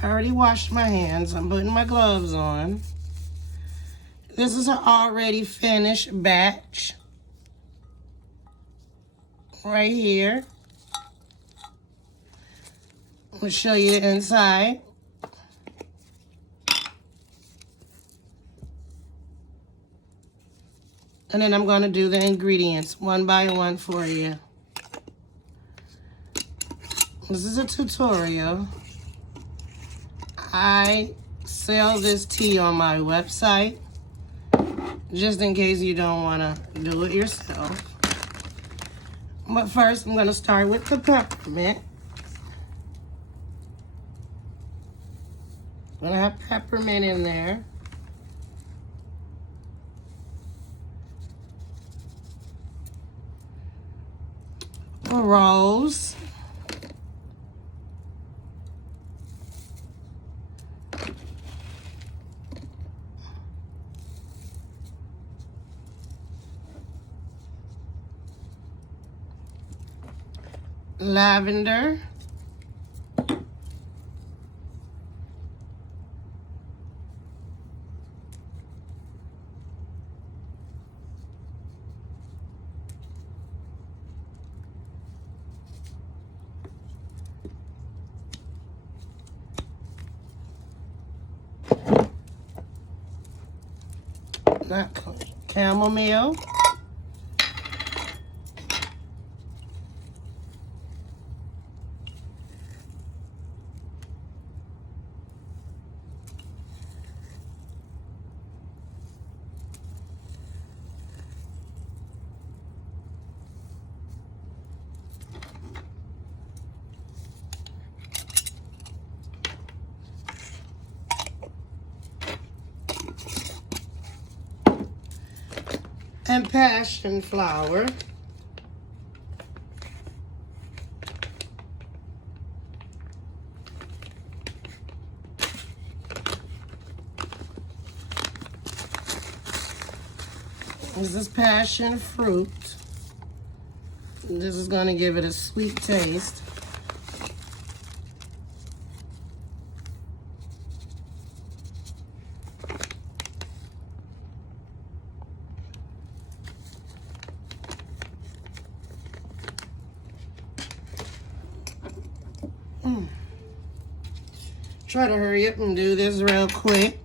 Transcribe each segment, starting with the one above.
I already washed my hands. I'm putting my gloves on. This is an already finished batch. Right here. I'll show you the inside. And then I'm going to do the ingredients one by one for you. This is a tutorial. I sell this tea on my website, just in case you don't want to do it yourself. But first, I'm going to start with the peppermint. I'm going to have peppermint in there. A rose. Lavender. Chamomile. And Passionflower. This is passion fruit. This is going to give it a sweet taste. Try to hurry up and do this real quick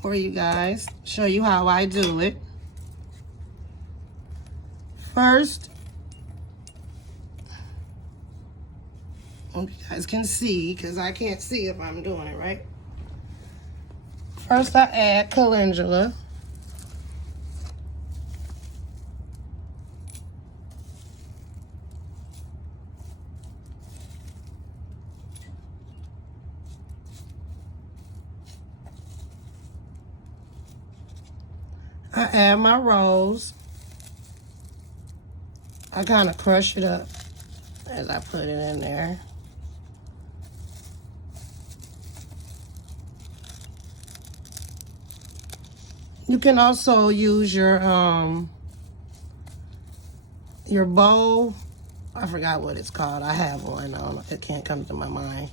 for you guys. Show you how I do it. First, hope you guys can see, because I can't see if I'm doing it right. First, I add calendula. I add my rose. I kind of crush it up as I put it in there. You can also use your bowl. I forgot what it's called. I have one. I don't know. It can't come to my mind.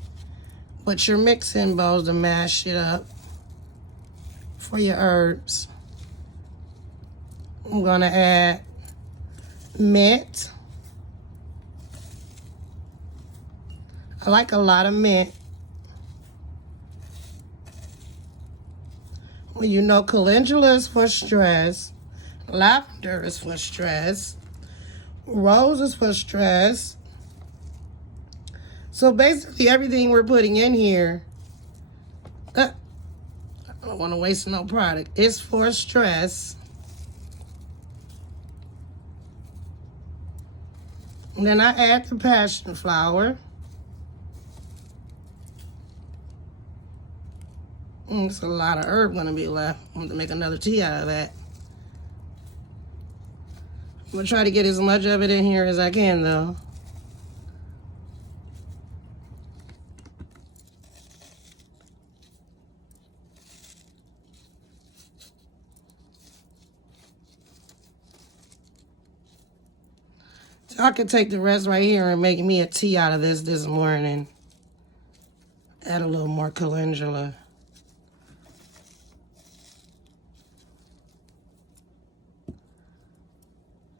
But your mixing bowls to mash it up for your herbs. I'm gonna add mint. I like a lot of mint. Well, you know, calendula is for stress. Lavender is for stress. Rose is for stress. So basically everything we're putting in here, I don't want to waste no product, is for stress. And then I add the passion flower. It's a lot of herb gonna be left. I'm gonna make another tea out of that. I'm gonna try to get as much of it in here as I can though. So I could take the rest right here and make me a tea out of this morning. Add a little more calendula.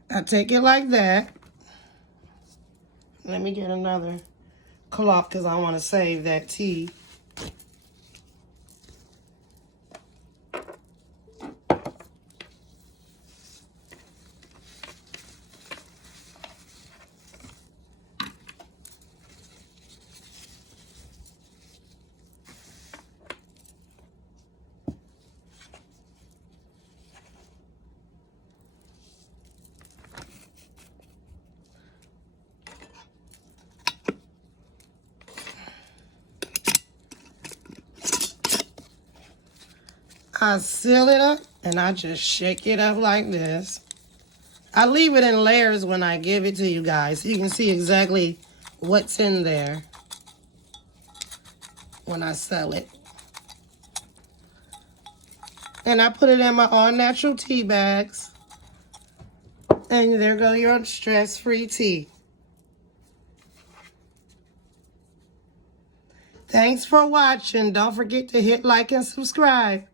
I take it like that. Let me get another cloth because I want to save that tea. I seal it up and I just shake it up like this. I leave it in layers when I give it to you guys so you can see exactly what's in there when I sell it. And I put it in my all-natural tea bags. And there go your stress-free tea. Thanks for watching. Don't forget to hit like and subscribe.